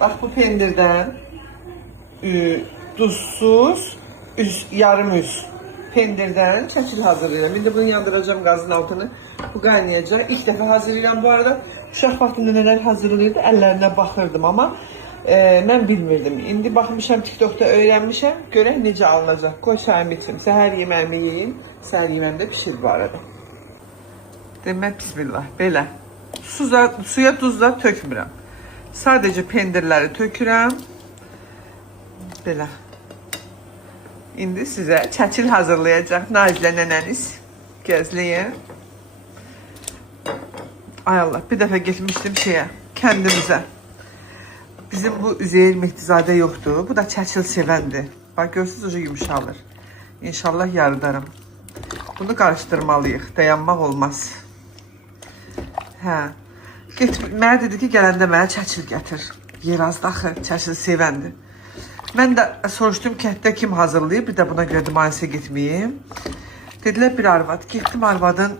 Bax bu pendirdən duzsuz, yarım üz pendirdən çəkil hazırlayıram. İndi bunu yandıracağım qazın altını. Bu qaynayacaq. İlk dəfə hazırlayıram bu arada. Uşaq vaxtında nələr hazırlayırdı, əllərinə baxırdım amma mən bilmirdim. İndi baxmışam TikTokda öyrənmişəm. Görək necə alınacaq. Qoy çayımı içim. Səhər yeməyimi yeyim. Səhər yeməyimdə pişir bu arada. Demək bismillah. Belə. Suya duzla tökmürəm. Sadəcə pendirləri tökürəm. Belə. İndi sizə çəçil hazırlayacaq Nazilə nənəniz. Gözləyin. Ay Allah, bir dəfə getmişdim kəndimizə. Bizim bu Üzeyir Mehdizadə yoxdur. Bu da çəçil sevəndir. Bax, görsünüz, ucu yumuşalır. İnşallah yarıdarım. Bunu qarışdırmalıyıq. Dayanmaq olmaz. Hə. Mənə dedi ki, gələndə mənə çəçil gətir. Yer azdı axı, çəçil sevəndir. Mən də soruşdum kənddə kim hazırlayıb, bir də buna görə müayisə getməyim. Dedilər bir arvad. Getdim arvadın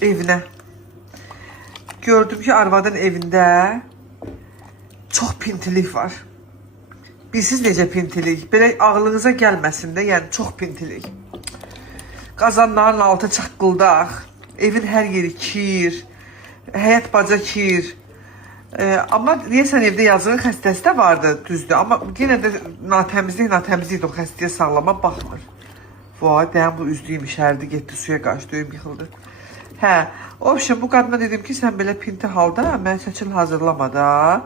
evinə. Gördüm ki, arvadın evində çox pintilik var. Bilsiz necə pintilik? Belə ağlınıza gəlməsin də, yəni çox pintilik. Qazanların altı çaqqıldaq, evin hər yeri kir, həyət baca kir. Amma deyəsən evdə yazığın xəstəsi də vardı, düzdür. Amma yenə də natəmizlik o xəstəyə sağlama baxmır. Vay, deyən bu üzdüyüm işərdi, getdi suya qarşı, döyüm yıxıldı. Hə, obşim bu qadına dedim ki, sən belə pinti halda mən çəçil hazırlama da.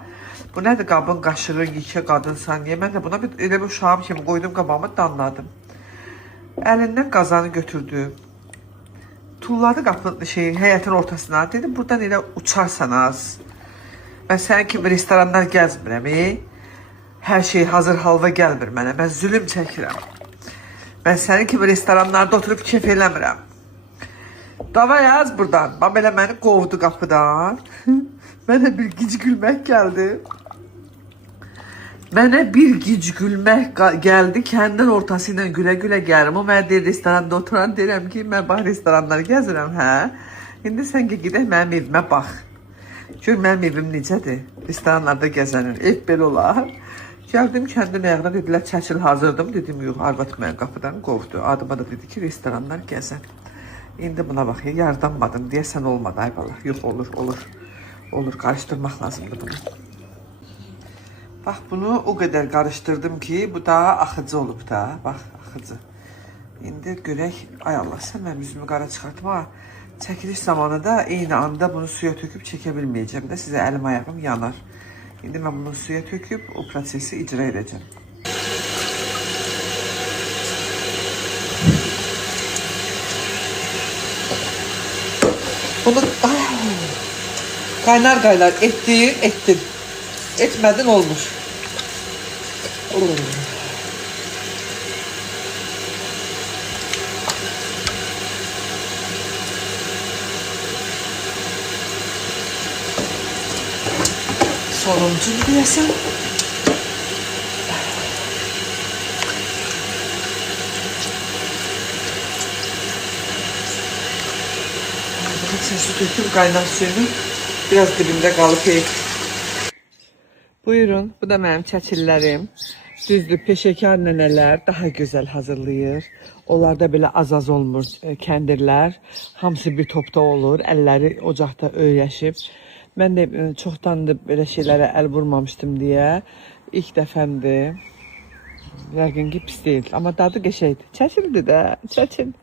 Bu nədir, qabın qaşığı, yekə qadınsan, niyə? Mən də buna elə bir uşağım kimi qoydum qabağıma, danladım. Əlindən qazanı götürdüm. Tulladı qapının həyətin ortasına. Dedim, buradan elə uçarsan az. Mən sənin kimi restoranlar gəzmirəm. Hər şey hazır halva gəlmir mənə. Mən zülüm çəkirəm. Mən sənin kimi restoranlarda oturub kef eləmirəm. Dava yaz buradan. Bax elə məni qovdu qapıdan. Mənə bir gic gülmək gəldi. Mənə bir gic gülmək gəldi. Kəndin ortası ilə gülə-gülə gəlim. O mənə deyir, restoranda oturan deyirəm ki, mən bax restoranları gəzirəm, hə? İndi sən gedək mənim evimə bax. Gör mənim evim necədir? Restoranlarda gəzənir. Ev belə olar. Gəldim kəndin ayağına, dedilər, çəçil hazırdım. Dedim, yox, arvad mənə qapıdan qovdu. Adıma da dedi ki, restoranlar gəzən. İndi buna bax, yardanmadım. Deyəsən olmadı, ay bala. Yox, olur. Qarışdırmaq lazımdır bunu. Bax, bunu o qədər qarışdırdım ki, bu daha axıcı olub da. Bax, axıcı. İndi görək, ay Allah, sən mənim üzümü qara çıxartma. Çəkiliş zamanı da eyni anda bunu suya töküb çəkə bilməyəcəm də. Sizə əlim ayağım yanar. İndi mən bunu suya töküb o prosesi icra edəcəm. Bunu qaynar etdin. Etmədin olmuş. Sonuncu deyəsən. Su töküm qaynar suyunu. Biraz dibində qalıb. Buyurun, bu da mənim çəçillərim. Düzdür, peşəkar nənələr daha gözəl hazırlayır. Onlarda belə az olmur kəndirlər. Hamısı bir topda olur. Əlləri ocaqda öyrəşib. Mən də çoxdandır belə şeylərə əl vurmamışdım deyə. İlk dəfəmdir. Yəqin ki, pis deyil. Amma dadı qəşəkdir. Çəçildir də, çəçil.